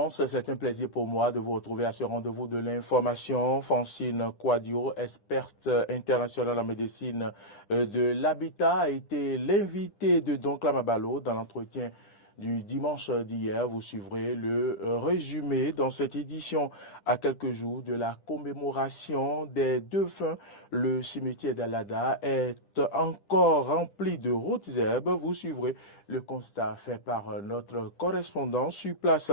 commence. C'est un plaisir pour moi de vous retrouver à ce rendez-vous de l'information. Francine Kouadio, experte internationale en médecine de l'habitat, a été l'invitée de Don Clamabalo dans l'entretien du dimanche d'hier. Vous suivrez le résumé dans cette édition à quelques jours de la commémoration des défunts. Le cimetière d'Alada est encore rempli de routes herbes. Vous suivrez le constat fait par notre correspondant sur place.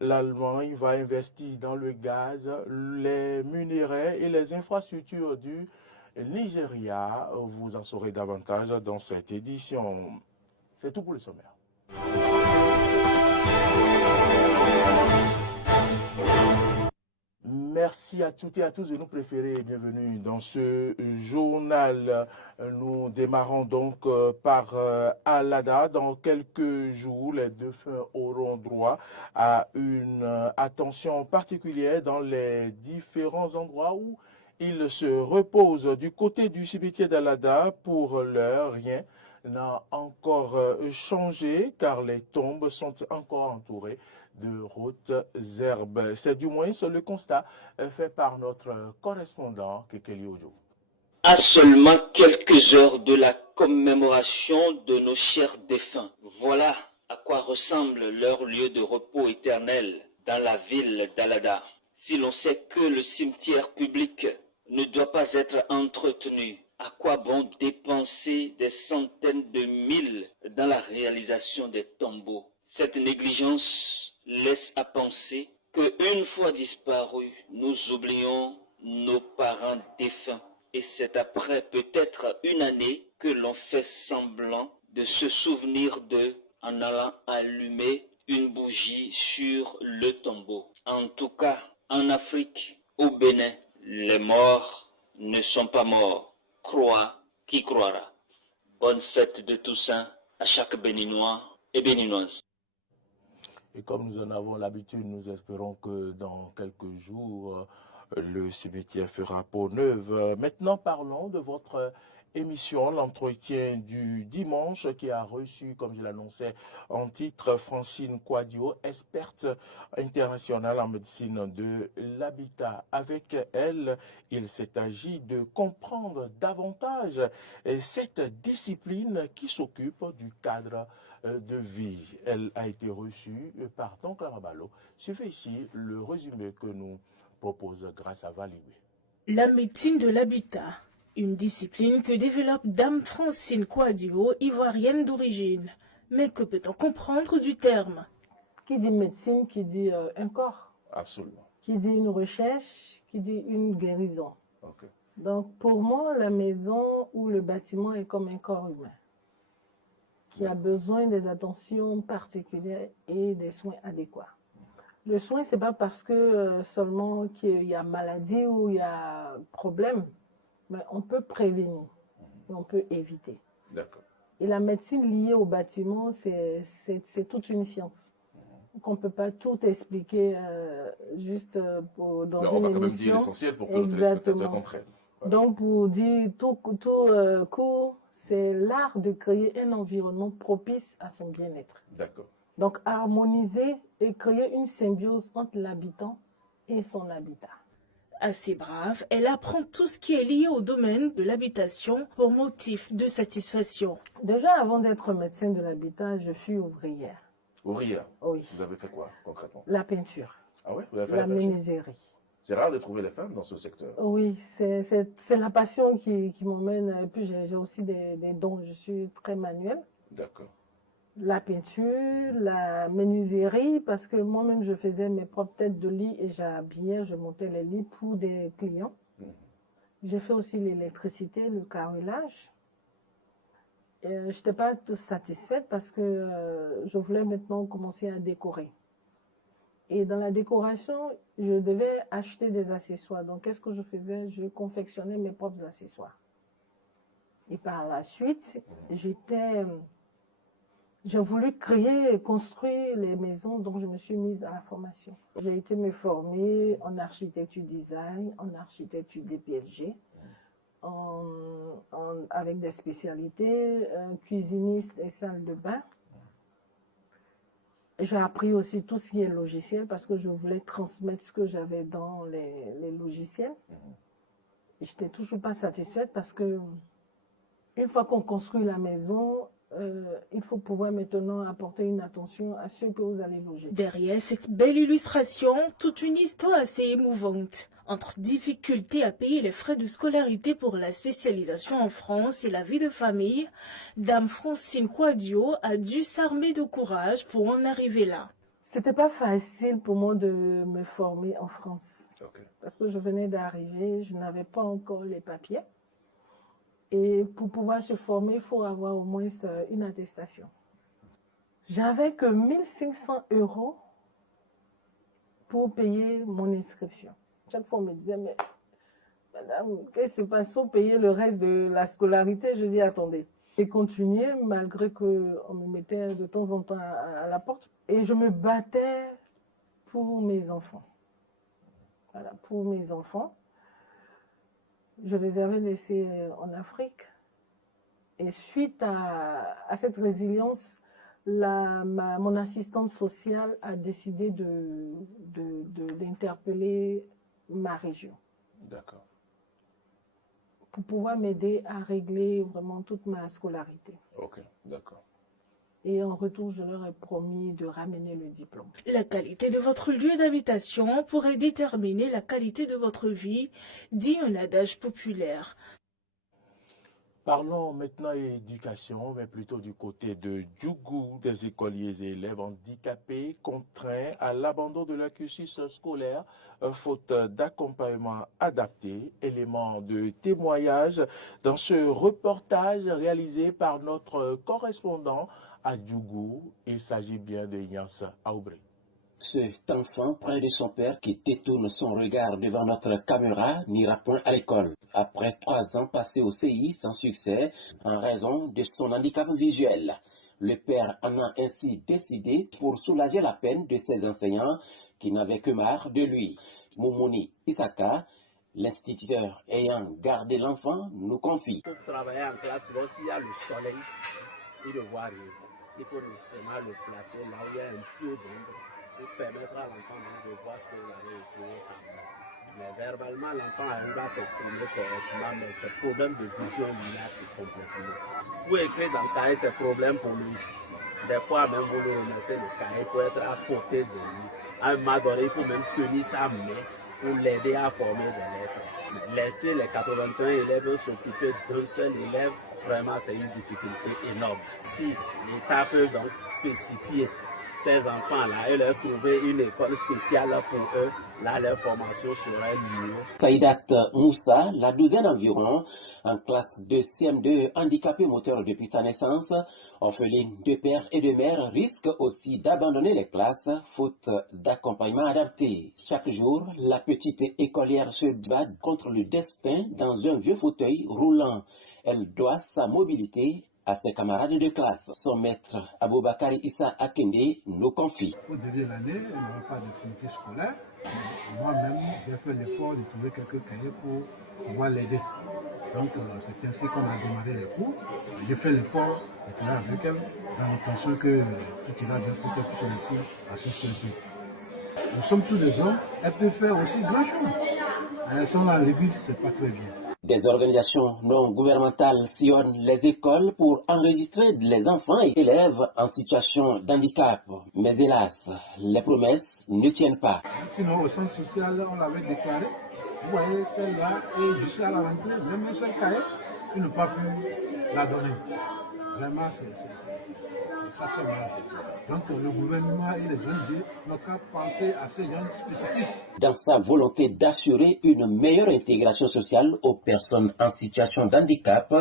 L'Allemagne va investir dans le gaz, les minerais et les infrastructures du Nigeria. Vous en saurez davantage dans cette édition. C'est tout pour le sommaire. Merci à toutes et à tous de nous préférer et bienvenue dans ce journal. Nous démarrons donc par Alada. Dans quelques jours, les défunts auront droit à une attention particulière dans les différents endroits où ils se reposent. Du côté du cimetière d'Alada, pour l'heure, rien n'a encore changé car les tombes sont encore entourées de routes herbes. C'est du moins le constat fait par notre correspondant Kekeli Ojo. À seulement quelques heures de la commémoration de nos chers défunts, voilà à quoi ressemble leur lieu de repos éternel dans la ville d'Alada. Si l'on sait que le cimetière public ne doit pas être entretenu, à quoi bon dépenser des centaines de mille dans la réalisation des tombeaux? Cette négligence laisse à penser qu'une fois disparus, nous oublions nos parents défunts. Et c'est après peut-être une année que l'on fait semblant de se souvenir d'eux en allant allumer une bougie sur le tombeau. En tout cas, en Afrique, au Bénin, les morts ne sont pas morts. Crois qui croira. Bonne fête de Toussaint à chaque Béninois et Béninoise. Et comme nous en avons l'habitude, nous espérons que dans quelques jours, le cimetière fera peau neuve. Maintenant, parlons de votre émission, l'entretien du dimanche, qui a reçu, comme je l'annonçais en titre, Francine Kouadio, experte internationale en médecine de l'habitat. Avec elle, il s'est agi de comprendre davantage cette discipline qui s'occupe du cadre de vie. Elle a été reçue par Don Clamabalo. Suivez ici le résumé que nous propose grâce à Valérie. La médecine de l'habitat, une discipline que développe Dame Francine Kouadio, ivoirienne d'origine. Mais que peut-on comprendre du terme? Qui dit médecine, qui dit un corps. Absolument. Qui dit une recherche, qui dit une guérison. Okay. Donc pour moi, la maison ou le bâtiment est comme un corps humain qui a besoin des attentions particulières et des soins adéquats. Le soin, c'est pas parce que seulement qu'il y a maladie ou il y a problème, mais on peut prévenir et on peut éviter. D'accord. Et la médecine liée au bâtiment, c'est toute une science. Donc on ne peut pas tout expliquer juste dans mais une émission. On va quand même dire l'essentiel pour que le téléspectateur comprenne. Voilà. Donc pour dire tout court, c'est l'art de créer un environnement propice à son bien-être. D'accord. Donc harmoniser et créer une symbiose entre l'habitant et son habitat. Assez brave, elle apprend tout ce qui est lié au domaine de l'habitation pour motif de satisfaction. Déjà, avant d'être médecin de l'habitat, je suis ouvrière. Ouvrière? Oui. Vous avez fait quoi concrètement? La peinture. Ah oui? Vous avez fait la menuiserie. C'est rare de trouver les femmes dans ce secteur. Oui, c'est la passion qui m'emmène. Et puis j'ai aussi des dons. Je suis très manuelle. D'accord. La peinture, la menuiserie, parce que moi-même je faisais mes propres têtes de lit et j'habillais, je montais les lits pour des clients. J'ai fait aussi l'électricité, le carrelage. Je n'étais pas satisfaite parce que je voulais maintenant commencer à décorer. Et dans la décoration, je devais acheter des accessoires. Donc, qu'est-ce que je faisais? Je confectionnais mes propres accessoires. Et par la suite, j'ai voulu créer et construire les maisons, donc je me suis mise à la formation. J'ai été me former en architecture design, en architecture DPLG, avec des spécialités, cuisiniste et salle de bain. J'ai appris aussi tout ce qui est logiciel parce que je voulais transmettre ce que j'avais dans les logiciels. Je n'étais toujours pas satisfaite parce que une fois qu'on construit la maison, il faut pouvoir maintenant apporter une attention à ceux que vous allez loger. Derrière cette belle illustration, toute une histoire assez émouvante. Entre difficultés à payer les frais de scolarité pour la spécialisation en France et la vie de famille, Dame Francine Quadio a dû s'armer de courage pour en arriver là. C'était pas facile pour moi de me former en France. Okay. Parce que je venais d'arriver, je n'avais pas encore les papiers. Et pour pouvoir se former, il faut avoir au moins une attestation. J'avais que 1 500 € pour payer mon inscription. Chaque fois, on me disait, mais madame, qu'est-ce qui se passe? Il faut payer le reste de la scolarité. Je dis, attendez. Et continuer, malgré qu'on me mettait de temps en temps à la porte. Et je me battais pour mes enfants. Voilà, pour mes enfants. Je les avais laissés en Afrique. Et suite à cette résilience, mon assistante sociale a décidé d'interpeller ma région. D'accord. Pour pouvoir m'aider à régler vraiment toute ma scolarité. Ok, d'accord. Et en retour, je leur ai promis de ramener le diplôme. La qualité de votre lieu d'habitation pourrait déterminer la qualité de votre vie, dit un adage populaire. Parlons maintenant éducation, mais plutôt du côté de Djougou, des écoliers et élèves handicapés contraints à l'abandon de leur cursus scolaire, faute d'accompagnement adapté. Élément de témoignage dans ce reportage réalisé par notre correspondant à Djougou. Il s'agit bien de Yansa Aubry. Cet enfant, près de son père, qui détourne son regard devant notre caméra, n'ira point à l'école. Après 3 ans passés au CI sans succès, en raison de son handicap visuel. Le père en a ainsi décidé pour soulager la peine de ses enseignants qui n'avaient que marre de lui. Moumouni Isaka, l'instituteur ayant gardé l'enfant, nous confie. Pour travailler en classe, lorsqu'il y a le soleil, il ne voit rien. Il faut nécessairement le placer là où il y a un peu d'ombre, pour permettre à l'enfant de voir ce que vous avez écrit. Mais verbalement, l'enfant arrive à s'exprimer correctement, mais ce problème de vision lui a complètement. Vous écrivez dans le cahier, c'est problème pour lui. Des fois, même vous le remettez le cahier, il faut être à côté de lui. À un moment donné, il faut même tenir sa main pour l'aider à former des lettres. Mais laisser les 81 élèves s'occuper d'un seul élève, vraiment, c'est une difficulté énorme. Si l'État peut donc spécifier ces enfants-là et leur trouver une école spéciale pour eux, là, leur formation serait mieux. Saïdat Moussa, la douzaine environ, en classe de CM2, handicapé moteur depuis sa naissance, orpheline de père et de mère, risque aussi d'abandonner les classes, faute d'accompagnement adapté. Chaque jour, la petite écolière se bat contre le destin dans un vieux fauteuil roulant. Elle doit sa mobilité à ses camarades de classe. Son maître, Aboubakari Issa Akende, nous confie. Au début de l'année, elle n'avait pas de fourniture scolaire. Moi-même, j'ai fait l'effort de trouver quelques cahiers pour pouvoir l'aider. Donc, c'est ainsi qu'on a démarré les cours. J'ai fait l'effort de travailler avec elle dans l'intention que tout ira bien pour qu'elle puisse réussir à son seul but. Nous sommes tous des hommes, elle peut faire aussi grand chose. Sans la régule, c'est pas très bien. Des organisations non gouvernementales sillonnent les écoles pour enregistrer les enfants et élèves en situation d'handicap. Mais hélas, les promesses ne tiennent pas. Sinon, au centre social, on l'avait déclaré. Vous voyez celle-là, et jusqu'à la rentrée, même un seul cahier, ils n'ont pas pu la donner. Vraiment, ça fait mal. Donc, le gouvernement et les ONG n'ont qu'à penser à ces gens spécifiques. Dans sa volonté d'assurer une meilleure intégration sociale aux personnes en situation d'handicap,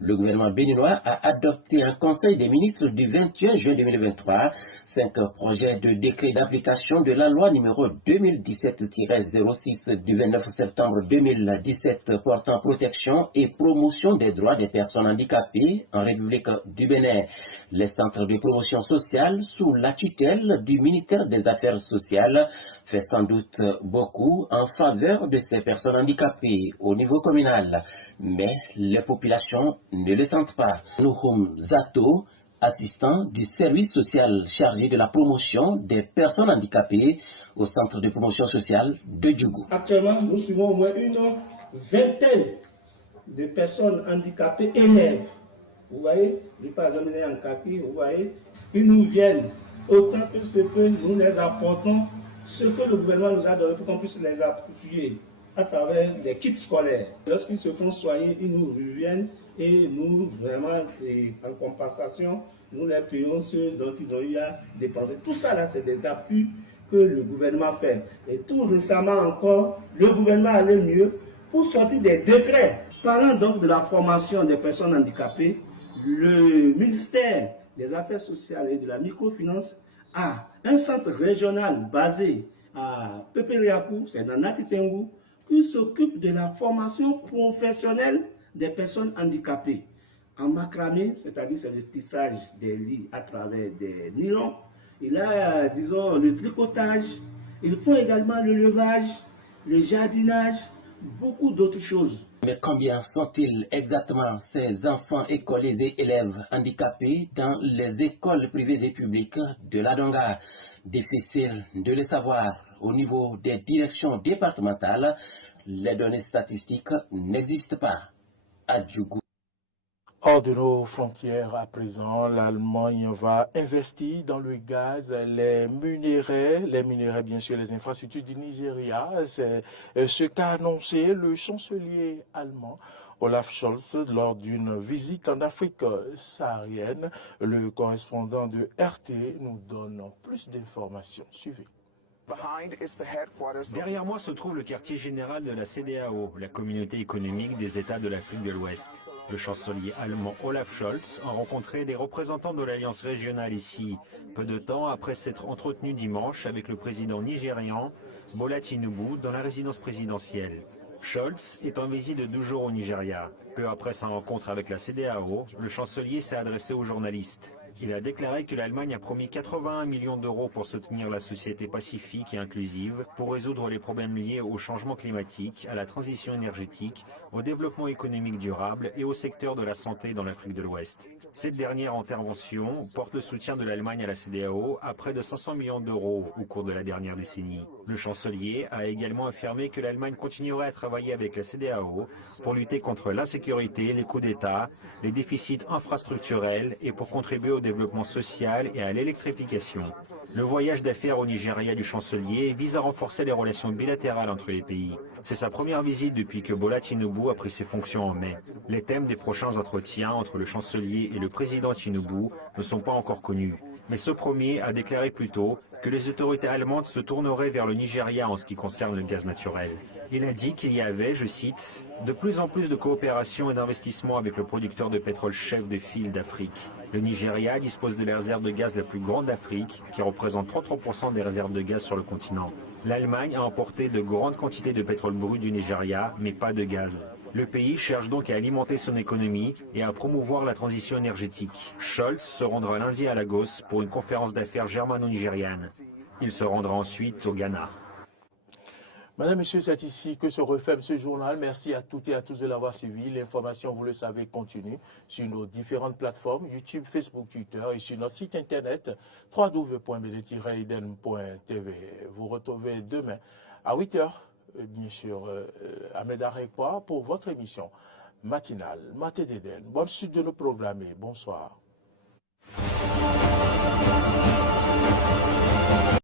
le gouvernement béninois a adopté un conseil des ministres du 21 juin 2023 5 projets de décret d'application de la loi numéro 2017-06 du 29 septembre 2017 portant protection et promotion des droits des personnes handicapées en République du Bénin. Les centres de promotion sociale sous la tutelle du ministère des Affaires sociales fait sans doute beaucoup en faveur de ces personnes handicapées au niveau communal, mais les populations ne le sentent pas. Nouhoum Zato, assistant du service social chargé de la promotion des personnes handicapées au centre de promotion sociale de Djougou. Actuellement, nous suivons au moins une vingtaine de personnes handicapées élèves. Vous voyez, par exemple, les handicapés, vous voyez, ils nous viennent autant que ce que nous les apportons, ce que le gouvernement nous a donné pour qu'on puisse les appuyer à travers les kits scolaires. Lorsqu'ils se font soigner, ils nous reviennent et nous, vraiment, en compensation, nous les payons ce dont ils ont eu à dépenser. Tout ça, là, c'est des appuis que le gouvernement fait. Et tout récemment encore, le gouvernement allait mieux pour sortir des décrets. Parlant donc de la formation des personnes handicapées, le ministère des Affaires sociales et de la microfinance a un centre régional basé à Peperiakou, c'est dans Natitengu, qui s'occupe de la formation professionnelle des personnes handicapées. En macramé, c'est-à-dire c'est le tissage des lits à travers des nylons. Il a, disons, le tricotage. Ils font également le levage, le jardinage, beaucoup d'autres choses. Mais combien sont-ils exactement ces enfants écoliers et élèves handicapés dans les écoles privées et publiques de la Donga? Difficile de le savoir au niveau des directions départementales. Les données statistiques n'existent pas à Djougou. Hors de nos frontières à présent, l'Allemagne va investir dans le gaz, les minerais bien sûr, les infrastructures du Nigeria. C'est ce qu'a annoncé le chancelier allemand Olaf Scholz lors d'une visite en Afrique saharienne. Le correspondant de RT nous donne plus d'informations. Suivez. Derrière moi se trouve le quartier général de la CEDEAO, la communauté économique des États de l'Afrique de l'Ouest. Le chancelier allemand Olaf Scholz a rencontré des représentants de l'Alliance régionale ici, peu de temps après s'être entretenu dimanche avec le président nigérian Bola Tinubu dans la résidence présidentielle. Scholz est en visite de 2 jours au Nigeria. Peu après sa rencontre avec la CEDEAO, le chancelier s'est adressé aux journalistes. Il a déclaré que l'Allemagne a promis 81 millions d'euros pour soutenir la société pacifique et inclusive, pour résoudre les problèmes liés au changement climatique, à la transition énergétique, au développement économique durable et au secteur de la santé dans l'Afrique de l'Ouest. Cette dernière intervention porte le soutien de l'Allemagne à la CEDEAO à près de 500 millions d'euros au cours de la dernière décennie. Le chancelier a également affirmé que l'Allemagne continuerait à travailler avec la CEDEAO pour lutter contre l'insécurité, les coups d'État, les déficits infrastructurels et pour contribuer au développement social et à l'électrification. Le voyage d'affaires au Nigeria du chancelier vise à renforcer les relations bilatérales entre les pays. C'est sa première visite depuis que Bola Tinubu a pris ses fonctions en mai. Les thèmes des prochains entretiens entre le chancelier et le président Tinubu ne sont pas encore connus. Mais ce premier a déclaré plus tôt que les autorités allemandes se tourneraient vers le Nigeria en ce qui concerne le gaz naturel. Il a dit qu'il y avait, je cite, « de plus en plus de coopération et d'investissement avec le producteur de pétrole chef de file d'Afrique. Le Nigeria dispose de la réserve de gaz la plus grande d'Afrique, qui représente 33% des réserves de gaz sur le continent. L'Allemagne a emporté de grandes quantités de pétrole brut du Nigeria, mais pas de gaz. Le pays cherche donc à alimenter son économie et à promouvoir la transition énergétique. Scholz se rendra lundi à Lagos pour une conférence d'affaires germano-nigériane. Il se rendra ensuite au Ghana. Madame, Monsieur, c'est ici que se referme ce journal. Merci à toutes et à tous de l'avoir suivi. L'information, vous le savez, continue sur nos différentes plateformes, YouTube, Facebook, Twitter et sur notre site internet www.bd-eden.tv. Vous retrouvez demain à 8h, bien sûr, Ahmed Arekwa pour votre émission matinale, Maté d'Eden. Bonne suite de nos programmes et bonsoir.